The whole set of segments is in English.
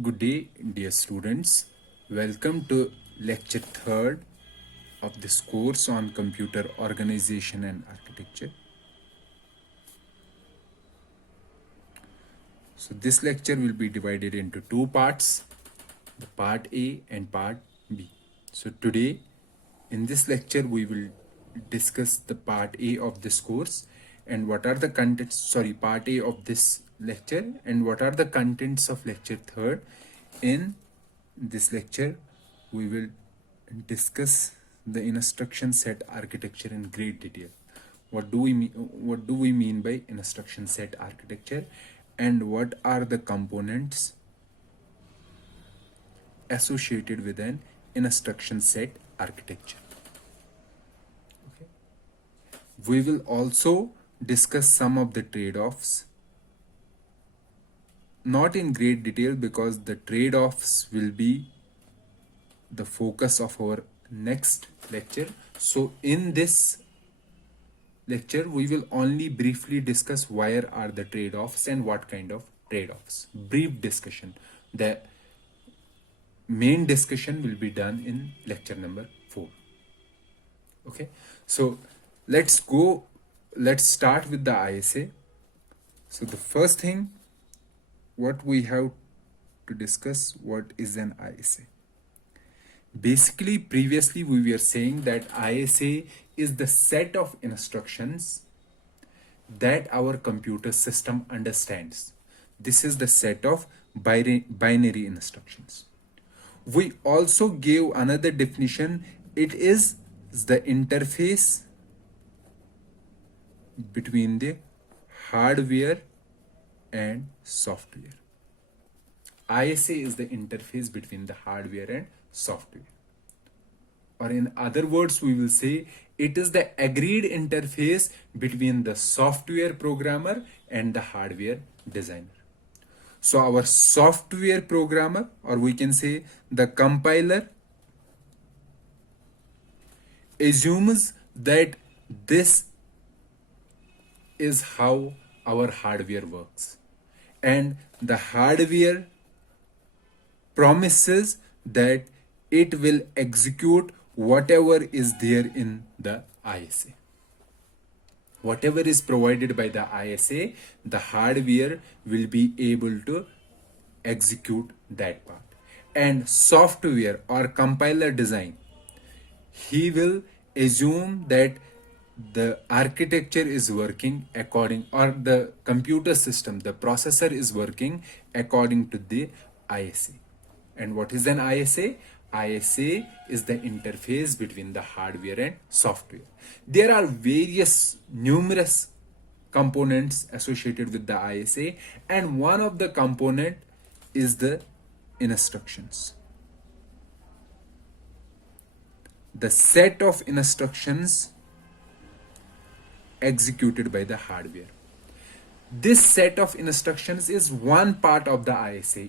Good day, dear students. Welcome to lecture 3rd of this course on computer organization and architecture. So this lecture will be divided into two parts, the part A and part B. So today in this lecture we will discuss the part A of this course and what are the contents, part A of this lecture and what are the contents of lecture 3rd. In this lecture we will discuss the instruction set architecture in great detail. What do we mean by instruction set architecture and what are the components associated with an instruction set architecture. Okay. We will also discuss some of the trade-offs, not in great detail because the trade-offs will be the focus of our next lecture. So in this lecture we will only briefly discuss where are the trade-offs and what kind of trade-offs. Brief discussion. The main discussion will be done in lecture number 4. Okay, so let's start with the ISA. So the first thing what we have to discuss, what is an ISA? Basically, previously we were saying that ISA is the set of instructions that our computer system understands. This is the set of binary instructions. We also gave another definition. It is the interface between the hardware and software. ISA is the interface between the hardware and software. Or in other words, we will say it is the agreed interface between the software programmer and the hardware designer. So our software programmer, or we can say the compiler, assumes that this is how our hardware works, and the hardware promises that it will execute whatever is there in the ISA. Whatever is provided by the ISA, the hardware will be able to execute that part. And software or compiler design, he will assume that the architecture is working according, or the computer system, the processor is working according to the ISA. And what is an ISA? ISA is the interface between the hardware and software. There are numerous components associated with the ISA, and one of the component is the instructions. The set of instructions executed by the hardware. This set of instructions is one part of the ISA.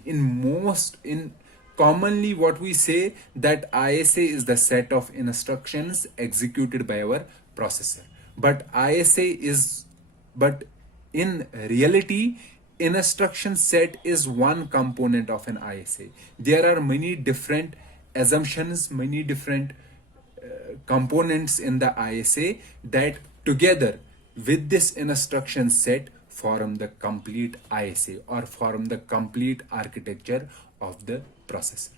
Commonly what we say that ISA is the set of instructions executed by our processor. But in reality, instruction set is one component of an ISA. There are many different assumptions, many different components in the ISA that together with this instruction set form the complete ISA, or form the complete architecture of the processor.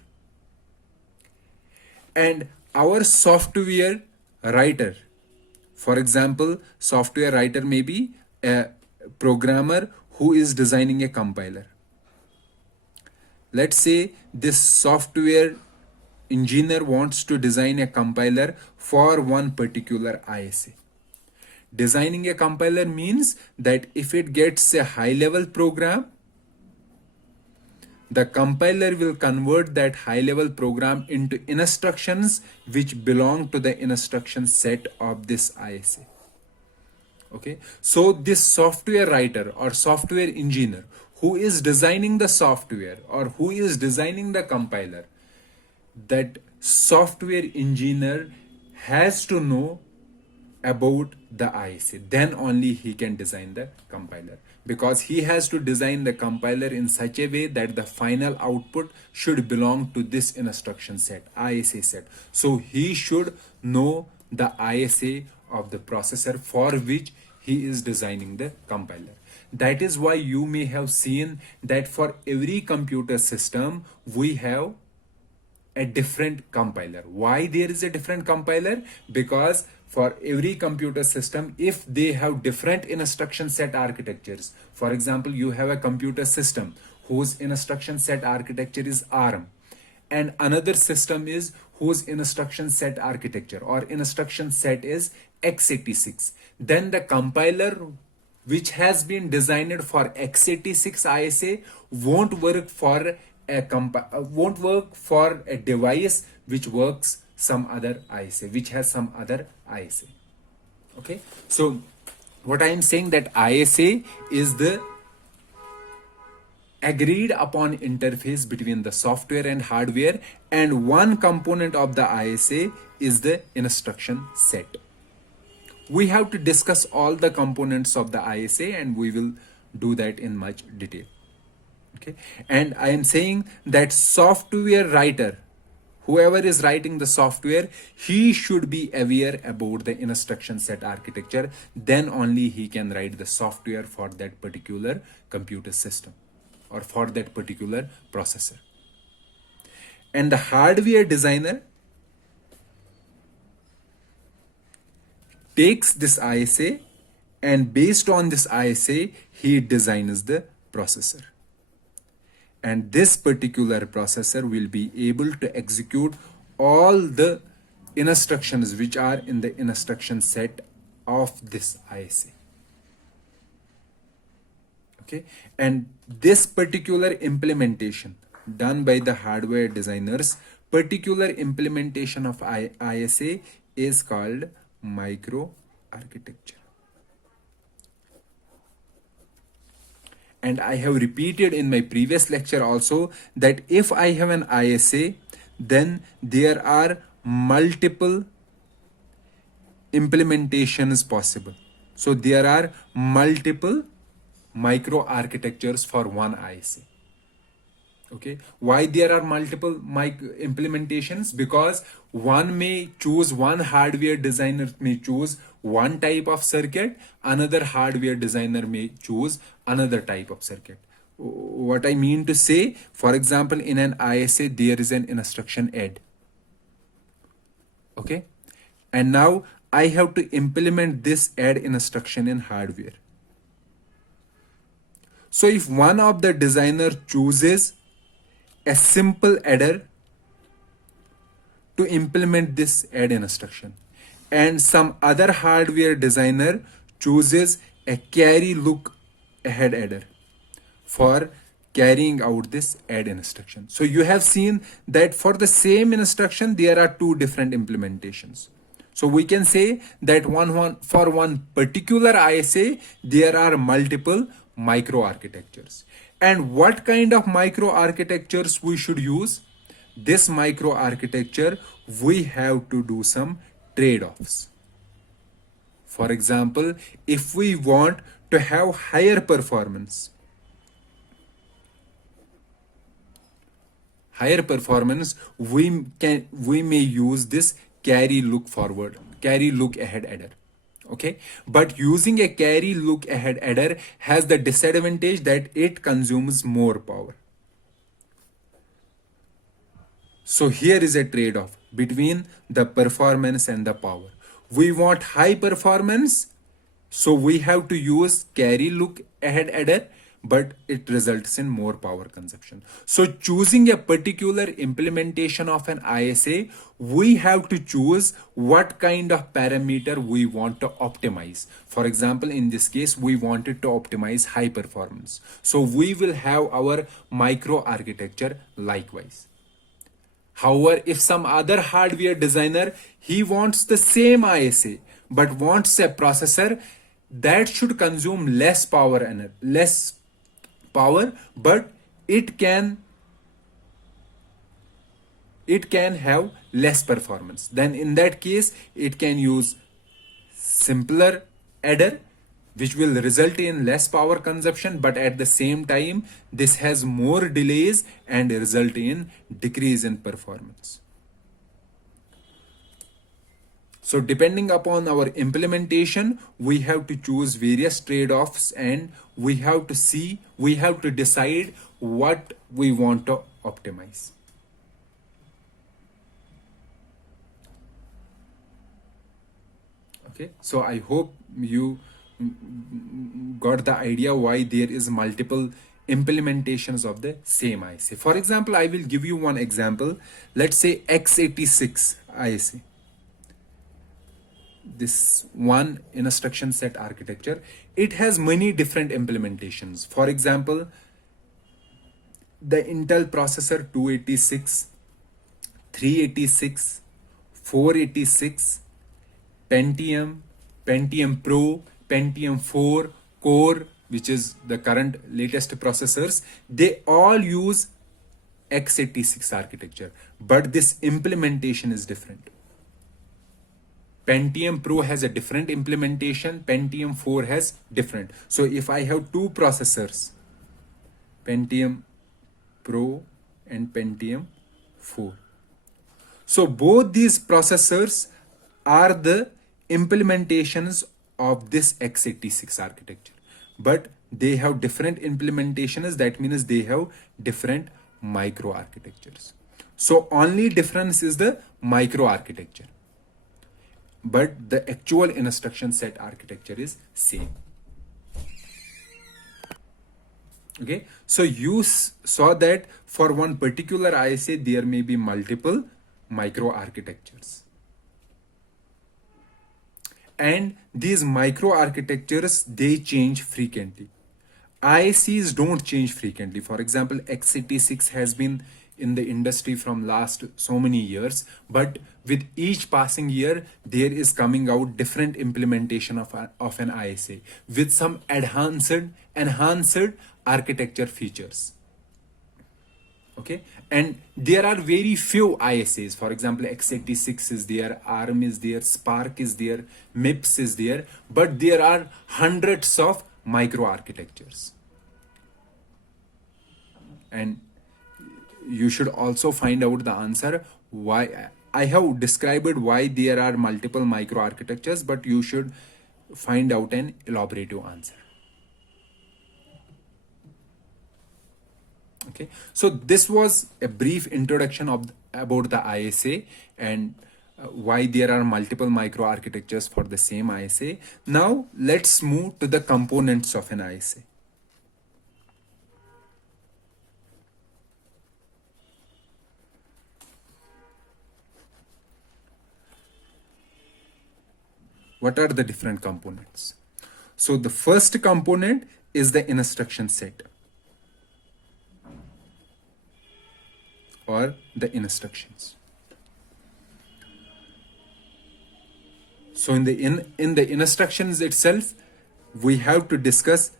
And our software writer, for example, software writer may be a programmer who is designing a compiler. Let's say this software engineer wants to design a compiler for one particular ISA. Designing a compiler means that if it gets a high-level program, the compiler will convert that high-level program into instructions which belong to the instruction set of this ISA. Okay, so this software writer or software engineer who is designing the software or who is designing the compiler, that software engineer has to know about the ISA. Then only he can design the compiler. because he has to design the compiler in such a way that the final output should belong to this instruction set, ISA set. So he should know the ISA of the processor for which he is designing the compiler. That is why you may have seen that for every computer system we have a different compiler. Why there is a different compiler? Because for every computer system, if they have different instruction set architectures, for example, you have a computer system whose instruction set architecture is ARM, and another system is whose instruction set architecture or instruction set is x86, then the compiler which has been designed for x86 ISA won't work for a device which works some other ISA, which has some other ISA. Okay, so what I am saying that ISA is the agreed upon interface between the software and hardware, and one component of the ISA is the instruction set. We have to discuss all the components of the ISA and we will do that in much detail. Okay, and I am saying that software writer, whoever is writing the software, he should be aware about the instruction set architecture. Then only he can write the software for that particular computer system or for that particular processor. And the hardware designer takes this ISA, and based on this ISA he designs the processor, and this particular processor will be able to execute all the instructions which are in the instruction set of this ISA. Okay, and this particular implementation done by the hardware designers, particular implementation of ISA is called microarchitecture. And I have repeated in my previous lecture also that if I have an ISA, then there are multiple implementations possible. So there are multiple microarchitectures for one ISA. Okay, why there are multiple implementations? Because one hardware designer may choose one type of circuit, another hardware designer may choose another type of circuit. What I mean to say, for example, in an ISA there is an instruction add. Okay, and now I have to implement this add instruction in hardware. So if one of the designer chooses a simple adder to implement this add instruction, and some other hardware designer chooses a carry look ahead adder for carrying out this add instruction. So you have seen that for the same instruction there are two different implementations. So we can say that for one particular ISA there are multiple microarchitectures. And what kind of microarchitectures we should use? This microarchitecture, we have to do some trade-offs. For example, if we want to have higher performance, we may use this carry look ahead adder. Okay, but using a carry look ahead adder has the disadvantage that it consumes more power. So here is a trade-off between the performance and the power. We want high performance, so we have to use carry look ahead adder, but it results in more power consumption. So choosing a particular implementation of an ISA, we have to choose what kind of parameter we want to optimize. For example, in this case, we wanted to optimize high performance. So we will have our microarchitecture likewise. However, if some other hardware designer, he wants the same ISA, but wants a processor that should consume less power, but it can have less performance, then in that case it can use simpler adder which will result in less power consumption, but at the same time this has more delays and result in decrease in performance. So depending upon our implementation, we have to choose various trade-offs, and we have to decide what we want to optimize. Okay, so I hope you got the idea why there is multiple implementations of the same ISA. For example, I will give you one example. Let's say x86 ISA. This one instruction set architecture, it has many different implementations. For example, the Intel processor 286, 386, 486, Pentium, Pentium Pro, Pentium 4, Core, which is the current latest processors, they all use x86 architecture, but this implementation is different. Pentium Pro has a different implementation, Pentium 4 has different. So if I have two processors, Pentium Pro and Pentium 4, so both these processors are the implementations of this x86 architecture, but they have different implementations. That means they have different microarchitectures. So only difference is the microarchitecture, but the actual instruction set architecture is same. Okay, so you saw that for one particular ISA there may be multiple microarchitectures, and these microarchitectures, they change frequently. ICs don't change frequently. For example, x86 has been in the industry from last so many years, but with each passing year there is coming out different implementation of an ISA with some enhanced architecture features. Okay, and there are very few ISAs. For example, x86 is there, ARM is there, Spark is there, MIPS is there, but there are hundreds of microarchitectures. And you should also find out the answer why. I have described why there are multiple microarchitectures, but you should find out an elaborative answer. Okay, so this was a brief introduction about the ISA and why there are multiple microarchitectures for the same ISA. Now let's move to the components of an ISA. What are the different components? So the first component is the instruction set, or the instructions. So in the instructions itself, we have to discuss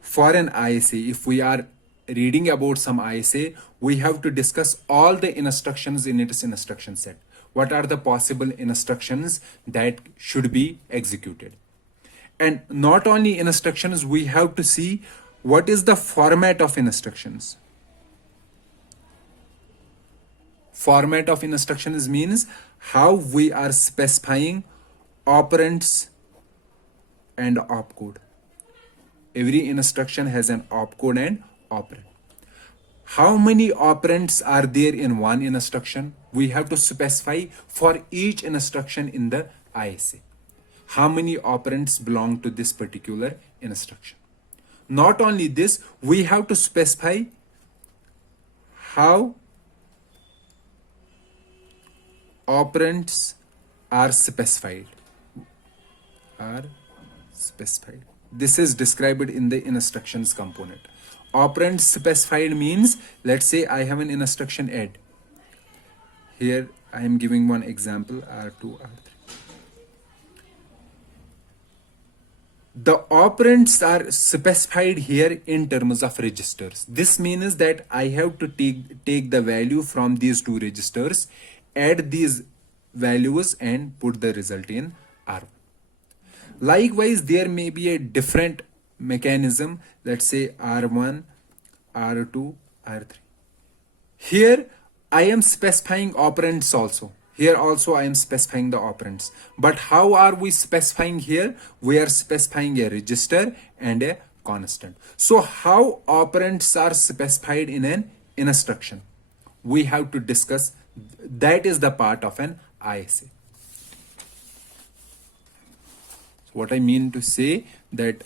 for an ISA. If we are reading about some ISA, we have to discuss all the instructions in its instruction set. What are the possible instructions that should be executed? And not only instructions, we have to see what is the format of instructions. Format of instructions means how we are specifying operands and opcode. Every instruction has an opcode and operand. How many operands are there in one instruction? We have to specify for each instruction in the ISA. How many operands belong to this particular instruction? Not only this, we have to specify how operands are specified. This is described in the instructions component. Operand specified means, let's say I have an instruction add. Here I am giving one example, R2, R3. The operands are specified here in terms of registers. This means that I have to take the value from these two registers, add these values and put the result in R1. Likewise, there may be a different mechanism, let's say R1, R2, R3. Here I am specifying operands also. Here also I am specifying the operands. But how are we specifying here? We are specifying a register and a constant. So how operands are specified in an instruction? We have to discuss. That is the part of an ISA. So what I mean to say that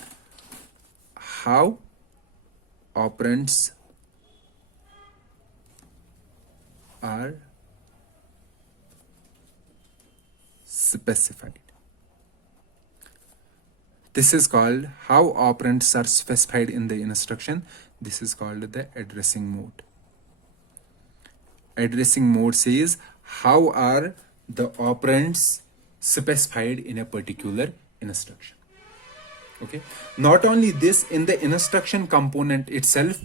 how operands are specified. This is called how operands are specified in the instruction. This is called the addressing mode. Addressing mode says how are the operands specified in a particular instruction. Okay. Not only this, in the instruction component itself.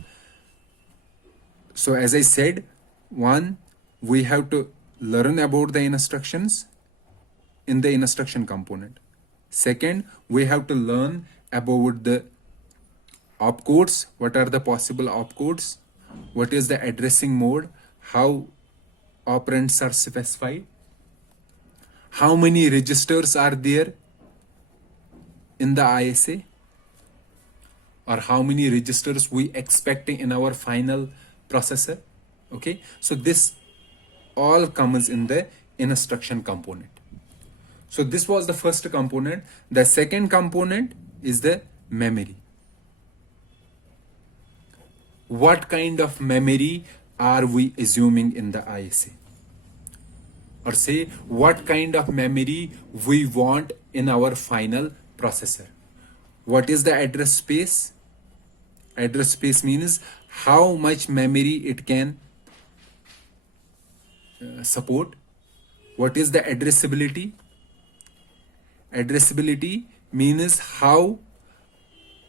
So as I said, one, we have to learn about the instructions in the instruction component. Second, we have to learn about the opcodes. What are the possible opcodes? What is the addressing mode? How operands are specified? How many registers are there in the ISA? Or how many registers we expect in our final processor? Okay, so this all comes in the instruction component. So this was the first component. The second component is the memory. What kind of memory are we assuming in the ISA? Or say, what kind of memory we want in our final processor? What is the address space? Address space means how much memory it can support. What is the addressability? Addressability means how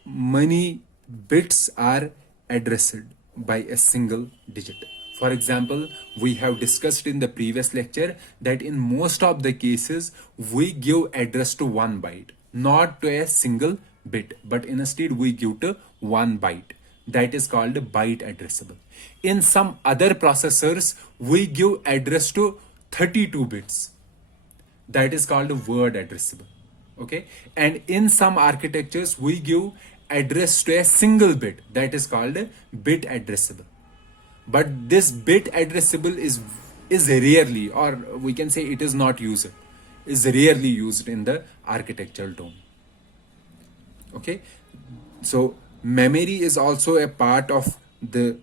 many bits are addressed by a single digit. For example, we have discussed in the previous lecture that in most of the cases we give address to 1 byte, not to a single bit, but instead we give to 1 byte. That is called byte addressable. In some other processors, we give address to 32 bits. That is called word addressable. Okay, and in some architectures we give address to a single bit. That is called bit addressable. But this bit addressable is rarely, or we can say it is not used, is rarely used in the architectural domain. Okay, so memory is also a part of the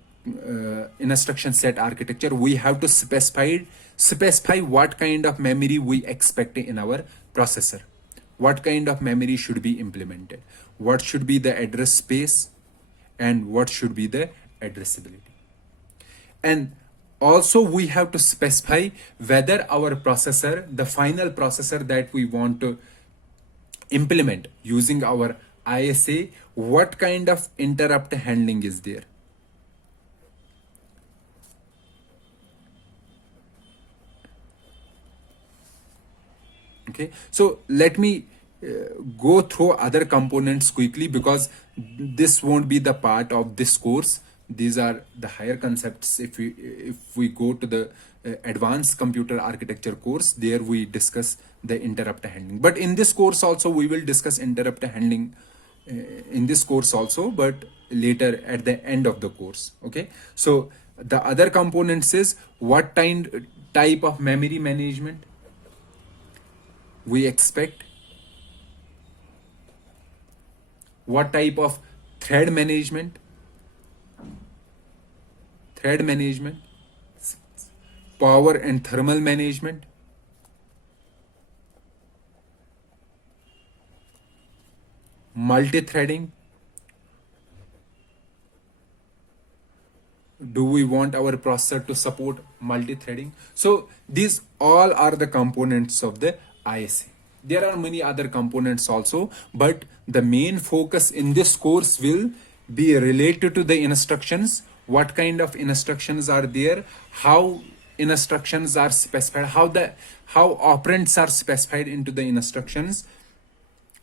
instruction set architecture. We have to specify what kind of memory we expect in our processor. What kind of memory should be implemented? What should be the address space? And what should be the addressability? And also we have to specify whether our processor, the final processor that we want to implement using our ISA, what kind of interrupt handling is there. Okay, so let me go through other components quickly, because this won't be the part of this course. These are the higher concepts. If we go to the advanced computer architecture course, there we discuss the interrupt handling. But in this course also we will discuss interrupt handling in this course also, but later at the end of the course. Okay, so the other components is what type of memory management we expect, what type of thread management, power and thermal management, multi-threading. Do we want our processor to support multi-threading? So these all are the components of the ISA. There are many other components also, but the main focus in this course will be related to the instructions. What kind of instructions are there? How instructions are specified? How operands are specified into the instructions?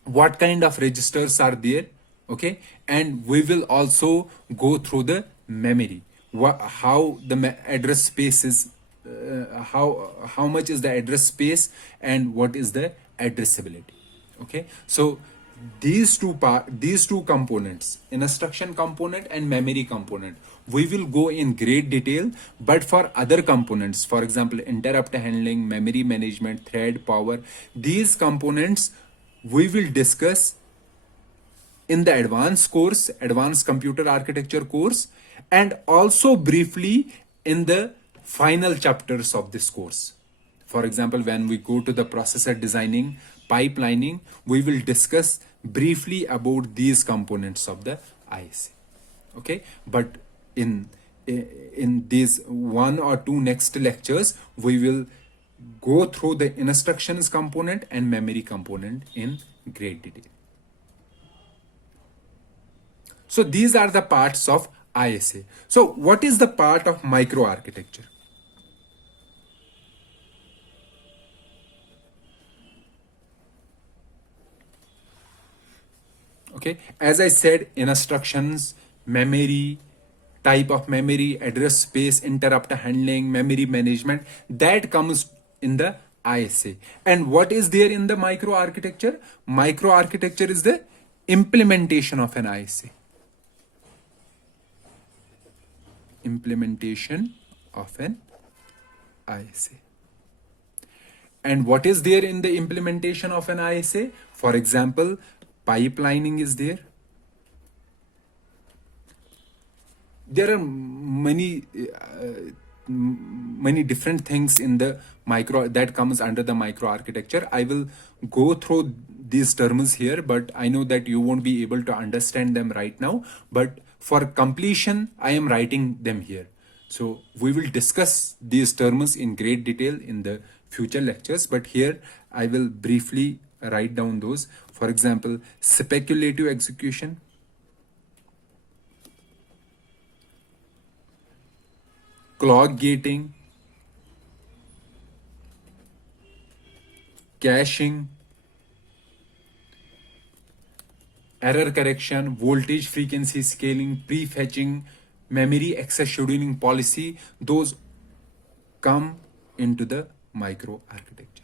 what kind of registers are there. Okay, and we will also go through the memory, how the address space is, how much is the address space, and what is the addressability. Okay, so these two components, instruction component and memory component, we will go in great detail. But for other components, for example, interrupt handling, memory management, thread power, these components we will discuss in the advanced course, advanced computer architecture course, and also briefly in the final chapters of this course. For example, when we go to the processor designing, pipelining, we will discuss briefly about these components of the ISA. Okay, but in in these one or two next lectures, we will go through the instructions component and memory component in great detail. So these are the parts of ISA. So what is the part of microarchitecture? Okay, as I said, instructions, memory, type of memory, address space, interrupt handling, memory management, that comes in the ISA. And what is there in the microarchitecture? Microarchitecture is the implementation of an ISA. Implementation of an ISA. And what is there in the implementation of an ISA? For example, pipelining is there. There are many different things in the micro that comes under the microarchitecture. I will go through these terms here, but I know that you won't be able to understand them right now. But for completion, I am writing them here. So we will discuss these terms in great detail in the future lectures, but here I will briefly write down those. For example, speculative execution, clock gating, caching, error correction, voltage frequency scaling, prefetching, memory access scheduling policy, those come into the micro architecture.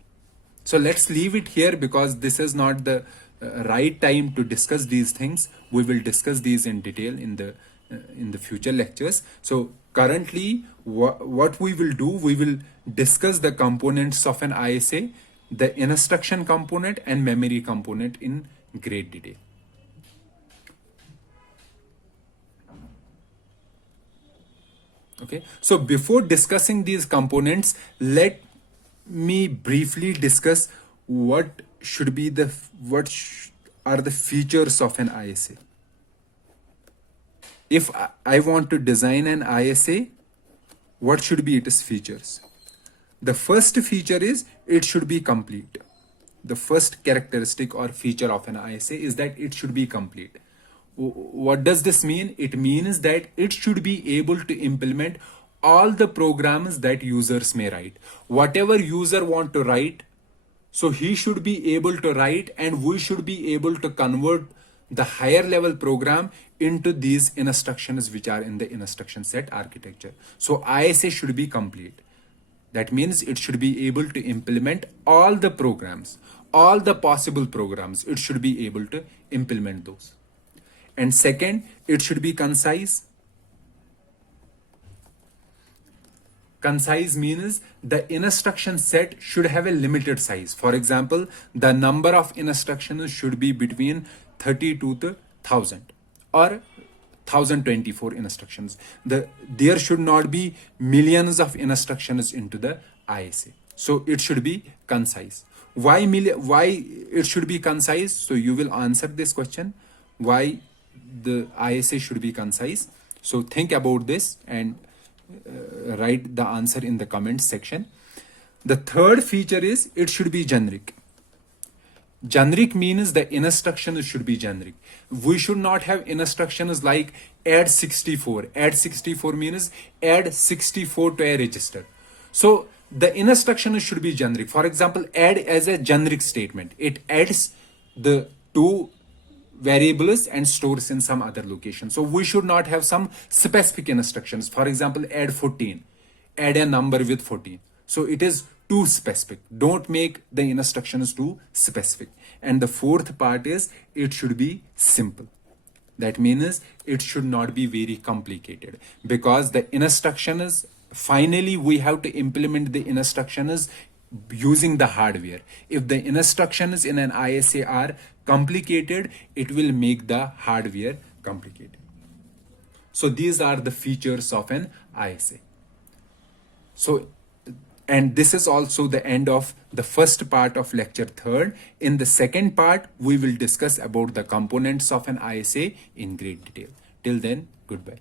So let's leave it here because this is not the right time to discuss these things. We will discuss these in detail in the future lectures. So currently what we will do, we will discuss the components of an ISA, the instruction component and memory component in great detail. Okay, so before discussing these components, let me briefly discuss what should be the are the features of an ISA. If I want to design an ISA, what should be its features? The first feature is it should be complete. The first characteristic or feature of an ISA is that it should be complete. What does this mean? It means that it should be able to implement all the programs that users may write. Whatever user want to write, so he should be able to write, and we should be able to convert the higher level program into these instructions which are in the instruction set architecture. So ISA should be complete. That means it should be able to implement all the programs, all the possible programs. It should be able to implement those. And second, it should be concise. Concise means the instruction set should have a limited size. For example, the number of instructions should be between 32 to 1000 or 1024 instructions. There should not be millions of instructions into the ISA. So it should be concise. Why it should be concise? So you will answer this question. Why the ISA should be concise? So think about this and write the answer in the comments section. The third feature is it should be generic. Generic means the instructions should be generic. We should not have instructions like add 64. Add 64 means add 64 to a register. So the instructions should be generic. For example, add as a generic statement. It adds the two variables and stores in some other location. So we should not have some specific instructions. For example, add 14, add a number with 14. So it is too specific. Don't make the instructions too specific. And the fourth part is it should be simple. That means it should not be very complicated, because the instruction is finally we have to implement the instruction is using the hardware. If the instructions in an ISA are complicated, it will make the hardware complicated. So these are the features of an ISA. So, and this is also the end of the first part of lecture third. In the second part, we will discuss about the components of an ISA in great detail. Till then, goodbye.